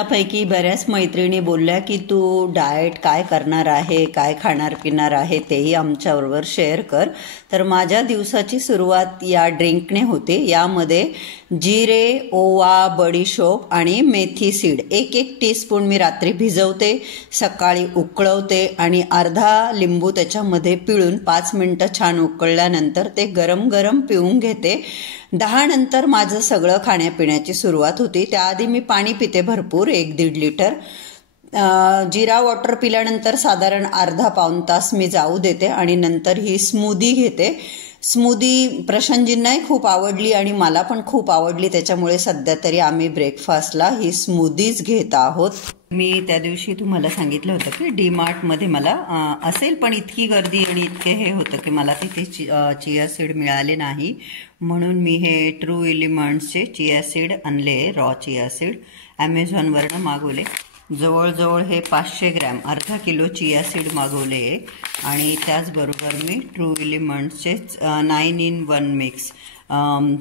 तुमच्यापैकी बऱ्याच मैत्रिणी बोलल्या की तू डाएट काय करणार आहे, काय खाणार पिणार आहे तेही आमच्याबरोबर शेअर कर. तर माझ्या दिवसाची सुरुवात या ड्रिंकने होते. यामध्ये जिरे, ओवा, बडीशोप आणि मेथी सीड एक एक टीस्पून मी रात्री भिजवते, सकाळी उकळवते आणि अर्धा लिंबू त्याच्यामध्ये पिळून 5 मिनटं छान उकळल्यानंतर ते गरम गरम पिऊन घेते. 10 नंतर माझं सगळं खाण्यापिण्याची सुरुवात होती. त्याआधी मी पाणी पिते भरपूर, 1-1.5 लिटर. जिरा वॉटर पिल्यानंतर साधारण अर्धा पाऊण तास मी जाऊ देते आणि नंतर ही स्मूदी घेते. स्मूदी प्रशांतजींनाही खूप आवडली आणि मला पण खूप आवडली, त्याच्यामुळे सध्या तरी आम्ही ब्रेकफास्टला ही स्मूदीज घेत आहोत. मी त्या दिवशी तुम्हाला सांगितलं होतं की डीमार्टमध्ये मला असेल, पण इतकी गर्दी आणि इतके हे होतं की मला तिथे चिया सीड मिळाले नाही. म्हणून मी हे ट्रू एलिमेंट्सचे चिया सीड आणले, रॉ चिया सीड ॲमेझॉनवरनं मागवले. जवळजवळ हे 500 ग्रॅम, अर्धा किलो चिया सीड मागवले. आणि त्याचबरोबर मी ट्रू एलिमेंट्सचे 9-in-1 मिक्स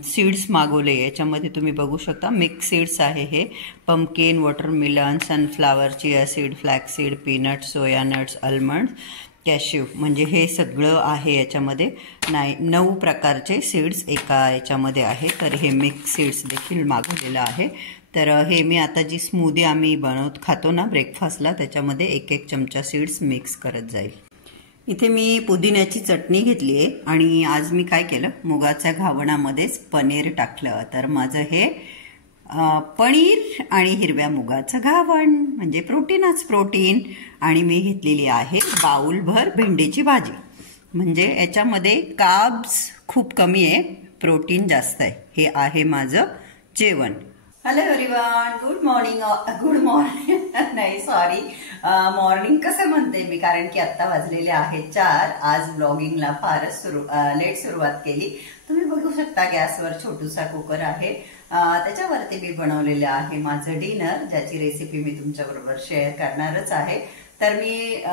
सीड्स मागवले. याच्यामध्ये तुम्ही बघू शकता मिक्स सीड्स आहे. हे pumpkin, watermelon, sunflower, chia seed, flax seed, peanut, soya nuts, almond, cashew, म्हणजे हे सगळं आहे याच्यामध्ये. 9 प्रकारचे सीड्स एका याच्यामध्ये आहे. तर हे मिक्स सीड्स देखील मागवलेलं आहे. तर हे मी आता जी स्मूदी आम्ही खातो ना ब्रेकफास्टला, त्याच्यामध्ये 1-1 चमचा सीड्स मिक्स करत जाईल. इथे मी पुदिन्याची चटणी घेतली आहे आणि आज मी काय केलं, मुगाच्या घावणामध्येच पनीर टाकलं. तर माझं हे पनीर आणि हिरव्या मुगाचं घावण म्हणजे प्रोटीनच प्रोटीन. आणि मी घेतलेली आहे बाउलभर भेंडीची भाजी. म्हणजे याच्यामध्ये कार्ब्स खूप कमी आहे, प्रोटीन जास्त आहे. हे आहे माझं जेवण. हॅलो एव्हरीवन, गुड मॉर्निंग नाही सॉरी, मॉर्निंग कसं म्हणते मी, कारण की आत्ता वाजलेले आहेत 4. आज ब्लॉगिंगला फारच लेट सुरुवात केली. तुम्ही बघू शकता गॅसवर छोटूसा कुकर आहे, त्याच्यावरती मी बनवलेलं आहे माझं डिनर, ज्याची रेसिपी मी तुमच्याबरोबर शेअर करणारच आहे. तर मी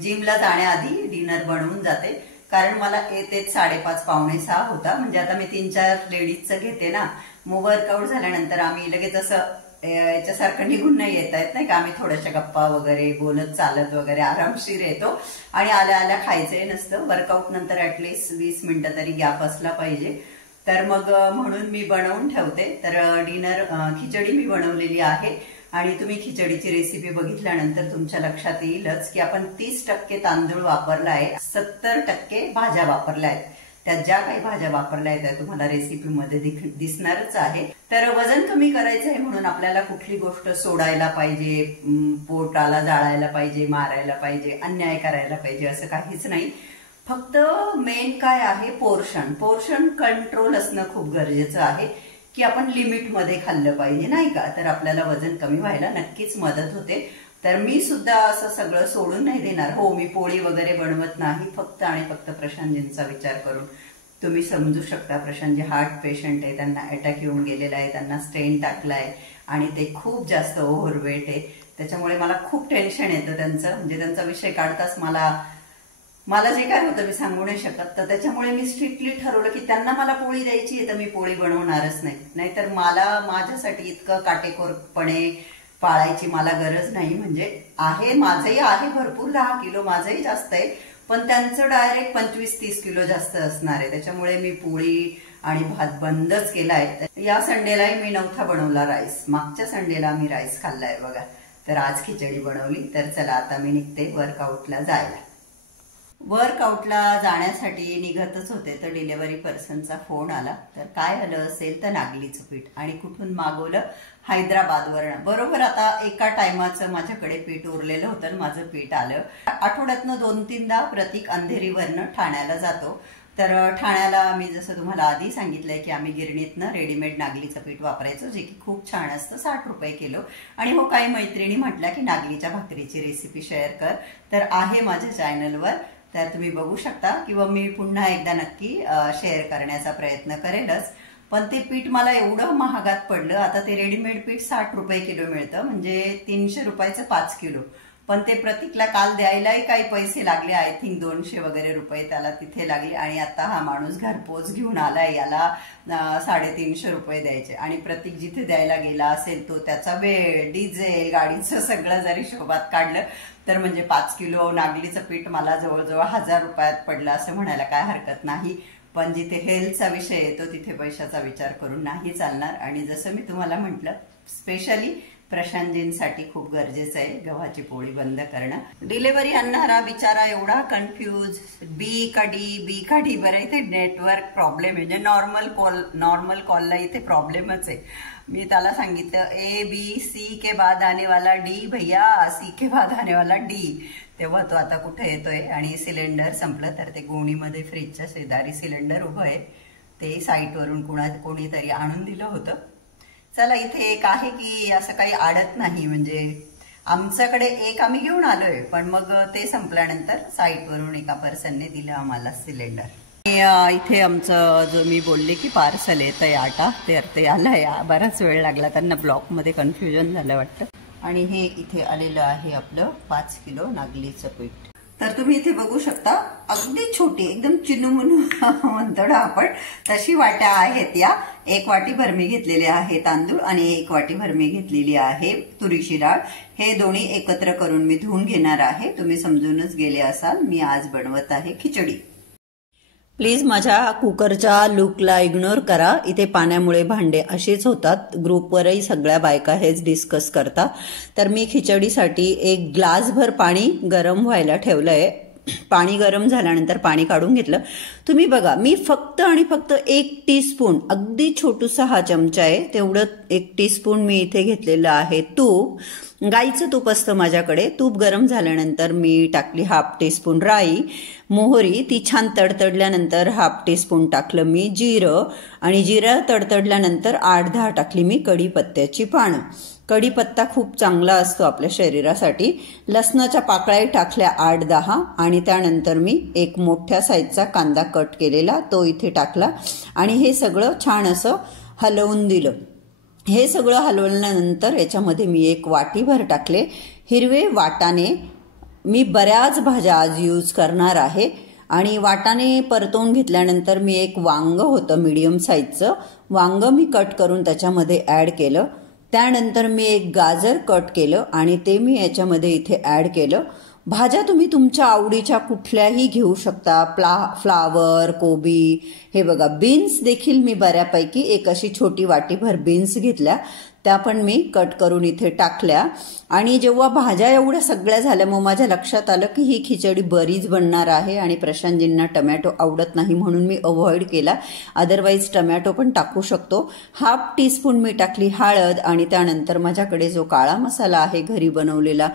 जिमला जाण्याआधी डिनर बनवून जाते, कारण मला येतेच 5:30 पावणे 6 होता. म्हणजे आता मी 3-4 लेडीजचं घेते ना, मग वर्कआउट झाल्यानंतर आम्ही लगेच असं याच्यासारखं निघून नाही येत आहेत, नाही का. आम्ही थोड्याशा गप्पा वगैरे बोलत चालत वगैरे आरामशीर येतो आणि आल्या आल्या खायचंही नसतं. वर्कआउट नंतर ऍटलिस्ट 20 मिनिटं तरी गॅप असला पाहिजे. तर मग म्हणून मी बनवून ठेवते. तर डिनर खिचडी मी बनवलेली आहे आणि तुम्ही खिचडीची रेसिपी बघितल्यानंतर तुमच्या लक्षात येईलच की आपण 30% तांदूळ वापरला आहे, 70% भाज्या भाज्या आहेत. त्यात ज्या काही भाज्या वापरल्या आहेत त्या तुम्हाला रेसिपीमध्ये दिसणारच आहे. तर वजन कमी करायचं आहे म्हणून आपल्याला कुठली गोष्ट सोडायला पाहिजे, पोटाला जाळायला पाहिजे, मारायला पाहिजे, अन्याय करायला पाहिजे असं काहीच नाही. फक्त मेन काय आहे, पोर्शन कंट्रोल असणं खूप गरजेचं आहे की आपण लिमिटमध्ये खाल्लं पाहिजे, नाही का. तर आपल्याला वजन कमी व्हायला नक्कीच मदत होते. तर मी सुद्धा असं सगळं सोडून नाही देणार. हो, मी पोळी वगैरे बनवत नाही, फक्त आणि फक्त प्रशांतजींचा विचार करून. तुम्ही समजू शकता, प्रशांतजी हार्ट पेशंट आहे, त्यांना अटॅक येऊन गेलेला आहे, त्यांना स्टेन टाकलाय आणि ते खूप जास्त ओव्हरवेट आहे. त्याच्यामुळे मला खूप टेन्शन येतं त्यांचं, म्हणजे त्यांचा विषय काढताच मला जे काय होतं मी सांगू नाही शकत. तर त्याच्यामुळे मी स्ट्रिक्टली ठरवलं की त्यांना मला पोळी द्यायची आहे तर मी पोळी बनवणारच नाही. नाहीतर मला माझ्यासाठी इतकं काटेकोरपणे पाळायची मला गरज नाही. म्हणजे आहे, माझंही आहे भरपूर, 10 किलो माझंही जास्त आहे, पण त्यांचं डायरेक्ट 25-30 किलो जास्त असणार आहे. त्याच्यामुळे मी पोळी आणि भात बंदच केलाय. या संडेलाही मी नव्हता बनवला राईस, मागच्या संडेला मी राईस खाल्लाय बघा. तर आज खिचडी बनवली. तर चला आता मी निघते वर्कआउटला जायला. वर्कआउटला जाण्यासाठी निघतच होते तर डिलिव्हरी पर्सनचा फोन आला. तर काय आलं असेल तर नागलीचं पीठ, आणि कुठून मागवलं, हैदराबादवरनं. बरोबर आता एका टायमाचं माझ्याकडे पीठ उरलेलं होतं आणि माझं पीठ आलं. आठवड्यातनं 2-3दा प्रतीक अंधेरीवरनं ठाण्याला जातो. तर ठाण्याला मी जसं तुम्हाला आधी सांगितलंय की आम्ही गिरणीतनं रेडीमेड नागलीचं पीठ वापरायचो, जे की खूप छान असतं, 60 रुपये किलो. आणि हो, काही मैत्रिणी म्हटल्या की नागलीच्या भाकरीची रेसिपी शेअर कर, तर आहे माझ्या चॅनलवर, तर तुम्ही बघू शकता. किंवा मी पुन्हा एकदा नक्की शेअर करण्याचा प्रयत्न करेलच. पण ते पीठ मला एवढं महागात पडलं. आता ते रेडीमेड पीठ 60 रुपये किलो मिळतं, म्हणजे 300 रुपयाचं 5 किलो. पण ते प्रतीकला काल द्यायलाही काही पैसे लागले, आय थिंक 200 वगैरे रुपये त्याला तिथे लागले. आणि आता हा माणूस घरपोच घेऊन आलाय, याला 350 रुपये द्यायचे. आणि प्रतीक जिथे द्यायला गेला असेल तो त्याचा वेळ, डिझेल, गाडीचं सगळं जरी हिशोबात काढलं तर म्हणजे 5 किलो नागलीचं पीठ मला जवळजवळ 1000 रुपयात पडलं असं म्हणायला काय हरकत नाही. पण जिथे हेल्थचा विषय येतो तिथे पैशाचा विचार करून नाही चालणार. आणि जसं मी तुम्हाला म्हटलं, स्पेशली प्रशांतजींसाठी खूप गरजेचं आहे गव्हाची पोळी बंद करणं. डिलिव्हरी आणणारा बिचारा एवढा कन्फ्यूज, बी का डी. बरं इथे नेटवर्क प्रॉब्लेम म्हणजे नॉर्मल कॉलला इथे प्रॉब्लेमच आहे. मी त्याला सांगितलं ABC के बाद आने वाला डी भैया, C के बाद आने वाला डी. तेव्हा तो आता कुठे येतोय. आणि सिलेंडर संपलं तर ते गोणीमध्ये फ्रीजच्या शेजारी सिलेंडर उभं आहे, ते साईटवरून कोणीतरी आणून दिलं होतं. चला इथे एक आहे की असं काही आडत नाही, म्हणजे आमच्याकडे एक आम्ही घेऊन आलोय, पण मग ते संपल्यानंतर साईटवरून एका पर्सनने दिलं आम्हाला सिलेंडर. इथे आमचं जो मी बोलले की पार्सल येतंय आटा, ते आलंय. बराच वेळ लागला, त्यांना ब्लॉकमध्ये कन्फ्युजन झालं वाटतं. आणि हे इथे आलेलं आहे आपलं 5 किलो नागलीचं पीठ. तर तुम्ही इथे बघू शकता, अगदी छोटी एकदम चिनुमुनू म्हणतो ना आपण, तशी वाट्या आहेत या. 1 वाटीभर मी घेतलेले आहे तांदूळ आणि 1 वाटीभर मी घेतलेली आहे तुरीची डाळ. हे दोन्ही एकत्र करून मी धुवून घेणार आहे. तुम्ही समजूनच गेले असाल, मी आज बनवत आहे खिचडी. प्लीज माझ्या कुकरच्या लुकला इग्नोर करा. इथे पाण्यामुळे भांडे असेच होतात. ग्रुपवरही सगळ्या बायका हेच डिस्कस करतात. तर मी खिचडीसाठी 1 ग्लासभर पाणी गरम व्हायला ठेवलंय. पाणी गरम झाल्यानंतर पाणी काढून घेतलं. तुम्ही बघा, मी फक्त आणि फक्त 1 टीस्पून, अगदी छोटूसा हा चमचा आहे तेवढं 1 टीस्पून मी इथे घेतलेलं आहे तूप. गाईचं तूप असतं माझ्याकडे. तूप गरम झाल्यानंतर मी टाकली 1/2 टीस्पून राई, मोहरी. ती छान तडतडल्यानंतर 1/2 टीस्पून टाकलं मी जिरं. आणि जिरं तडतडल्यानंतर 8-10 टाकली मी कढीपत्त्याची पानं. कढीपत्ता खूप चांगला असतो आपल्या शरीरासाठी. लसणाच्या पाकळ्या टाकल्या 8-10. आणि त्यानंतर मी 1 मोठ्या साईजचा कांदा कट केलेला तो इथे टाकला. आणि हे सगळं छान असं हलवून दिलं. हे सगळं हलवल्यानंतर याच्यामध्ये मी 1 वाटीभर टाकले हिरवे वाटाणे. मी बऱ्याच भाज्या आज यूज करणार आहे. आणि वाटाणे परतवून घेतल्यानंतर मी 1 वांग होतं मीडियम साईजचं, वांग मी कट करून त्याच्यामध्ये ॲड केलं. त्यानंतर मी 1 गाजर कट केलं आणि ते मी याच्यामध्ये इथे ॲड केलं. भाज्या तुम्ही तुमच्या आवडीच्या कुठल्याही घेऊ शकता. फ्लावर, कोबी. हे बघा, बीन्स देखील मी बऱ्यापैकी 1 अशी छोटी वाटीभर बीन्स घेतल्या, त्या पण मी कट करून इथे टाकल्या. आणि जेव्हा भाज्या एवढ्या सगळ्या झाल्या मग माझ्या लक्षात आलं की ही खिचडी बरीच बनणार आहे आणि प्रशांतजींना टमॅटो आवडत नाही म्हणून मी अवॉइड केला. अदरवाईज टमॅटो पण टाकू शकतो. 1/2 टीस्पून मी टाकली हळद. आणि त्यानंतर माझ्याकडे जो काळा मसाला आहे घरी बनवलेला,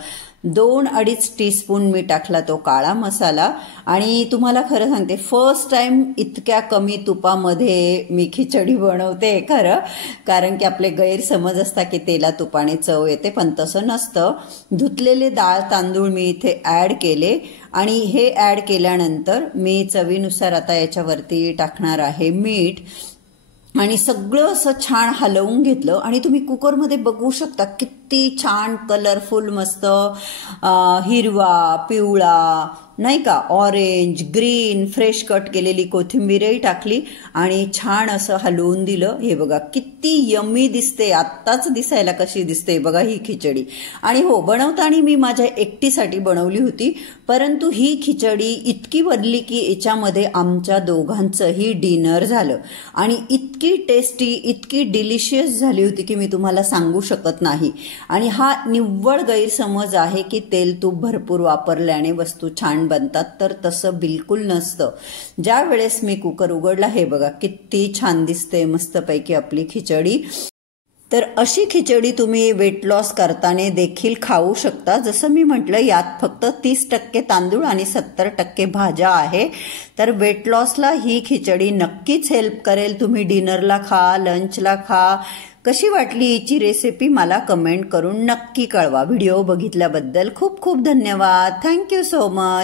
2-2.5 टीस्पून मी टाकला तो काळा मसाला. आणि तुम्हाला खरं सांगते, फर्स्ट टाइम इतक्या कमी तुपामध्ये मी खिचडी बनवते खरं, कारण की आपले गैरसमज असतात की तेला तुपाने चव येते, पण तसं नसतं. धुतलेले डाळ तांदूळ मी इथे ॲड केले. आणि हे ॲड केल्यानंतर मी चवीनुसार आता याच्यावरती टाकणार आहे मीठ. आणि सगळं असं छान हलवून घेतलं. आणि तुम्ही कुकरमध्ये बघू शकता किती छान कलरफुल मस्त हिरवा, पिवळा, नाही का, ऑरेंज, ग्रीन, फ्रेश कट केलेली कोथिंबीरही टाकली आणि छान असं हलवून दिलं. हे बघा किती यम्मी दिसते. आत्ताच दिसायला कशी दिसते बघा ही खिचडी. आणि हो, बनवताना मी माझ्या एकटीसाठी बनवली होती, परंतु ही खिचडी इतकी बनली की याच्यामध्ये आमच्या दोघांचंही डिनर झालं. आणि इतकी टेस्टी, इतकी डिलिशियस झाली होती की मी तुम्हाला सांगू शकत नाही. आणि हा निव्वळ गैरसमज आहे की तेल तूप भरपूर वापरल्याने वस्तू छान बनतात, तर तसं बिलकुल नसतं. ज्या वेळेस मी कुकर उघडला, हे बघा किती छान दिसते मस्तपैकी आपली खिचडी. तर अशी खिचडी तुम्ही वेट लॉस करताना देखील खाऊ शकता. जसं मी म्हटलं, यात फक्त 30% तांदूळ आणि 70% भाज्या आहे. तर वेट लॉसला ही खिचडी नक्कीच हेल्प करेल. तुम्ही डिनरला खा, लंचला खा. कशी वाटली हिची रेसिपी मला कमेंट करून नक्की कळवा. व्हिडिओ बघितल्याबद्दल खूप खूप धन्यवाद. Thank you so much.